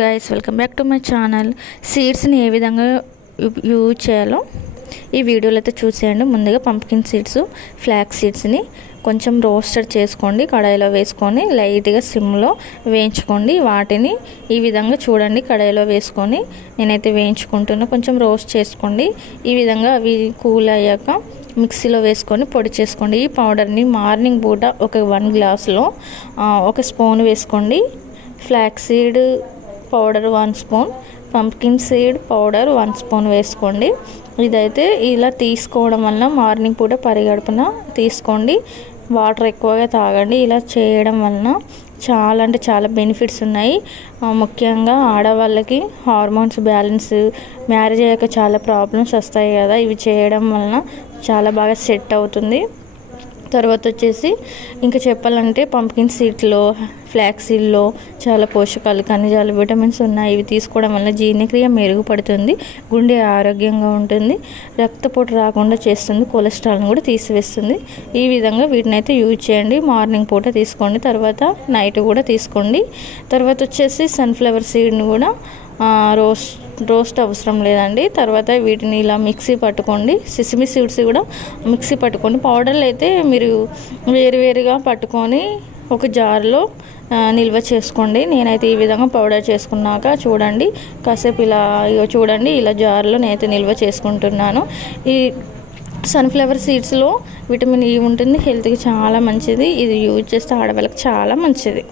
Guys welcome back to my channel సీడ్స్ని ఏ విధంగా యూజ్ చేయాలో ఈ వీడియోలో అయితే చూసేయండి. ముందుగా పంప్కిన్ సీడ్స్ ఫ్లాక్ సీడ్స్ని కొంచెం రోస్టెడ్ చేసుకోండి కడాయిలో వేసుకొని లైట్గా సిమ్లో వేయించుకోండి. వాటిని ఈ విధంగా చూడండి కడాయిలో వేసుకొని నేనైతే వేయించుకుంటున్నా. కొంచెం రోస్ట్ చేసుకోండి. ఈ విధంగా అవి కూల్ అయ్యాక మిక్సీలో వేసుకొని పొడి చేసుకోండి. ఈ పౌడర్ని మార్నింగ్ పూట ఒక వన్ గ్లాస్లో ఒక స్పూన్ వేసుకోండి. Flax seed powder one spoon pumpkin seed powder one spoon వేసుకోండి. ఇదైతే ఇలా తీసుకోవడం వల్ల మార్నింగ్ పూట పరిగడుపున తీసుకోండి. వాటర్ ఎక్కువగా తాగండి. ఇలా చేయడం వలన చాలా అంటే చాలా బెనిఫిట్స్ ఉన్నాయి. ముఖ్యంగా ఆడవాళ్ళకి హార్మోన్స్ బ్యాలెన్స్ మ్యారేజ్ అయ్యాక చాలా ప్రాబ్లమ్స్ వస్తాయి కదా. ఇవి చేయడం వలన చాలా బాగా సెట్ అవుతుంది. తర్వాత వచ్చేసి ఇంకా చెప్పాలంటే పంప్కిన్ సీడ్లో ఫ్లాక్ సీడ్లో చాలా పోషకాలు ఖనిజాలు విటమిన్స్ ఉన్నాయి. ఇవి తీసుకోవడం వల్ల జీర్ణక్రియ మెరుగుపడుతుంది గుండె ఆరోగ్యంగా ఉంటుంది రక్తపోటు రాకుండా చేస్తుంది కొలెస్ట్రాల్ని కూడా తీసివేస్తుంది. ఈ విధంగా వీటిని అయితే యూజ్ చేయండి. మార్నింగ్ పూట తీసుకోండి తర్వాత నైట్ కూడా తీసుకోండి. తర్వాత వచ్చేసి సన్ఫ్లవర్ సీడ్ని కూడా రోస్ట్ రోస్ట్ అవసరం లేదండి. తర్వాత వీటిని ఇలా మిక్సీ పట్టుకోండి. సిసిమి సీడ్స్ కూడా మిక్సీ పట్టుకోండి. పౌడర్లు అయితే మీరు వేరువేరుగా పట్టుకొని ఒక జార్లో నిల్వ చేసుకోండి. నేనైతే ఈ విధంగా పౌడర్ చేసుకున్నాక చూడండి. కాసేపు ఇలా ఇగో చూడండి. ఇలా జార్లో నేనైతే నిల్వ చేసుకుంటున్నాను. ఈ సన్ఫ్లవర్ సీడ్స్లో విటమిన్ ఈ ఉంటుంది. హెల్త్కి చాలా మంచిది. ఇది యూజ్ చేస్తే ఆడవాళ్ళకి చాలా మంచిది.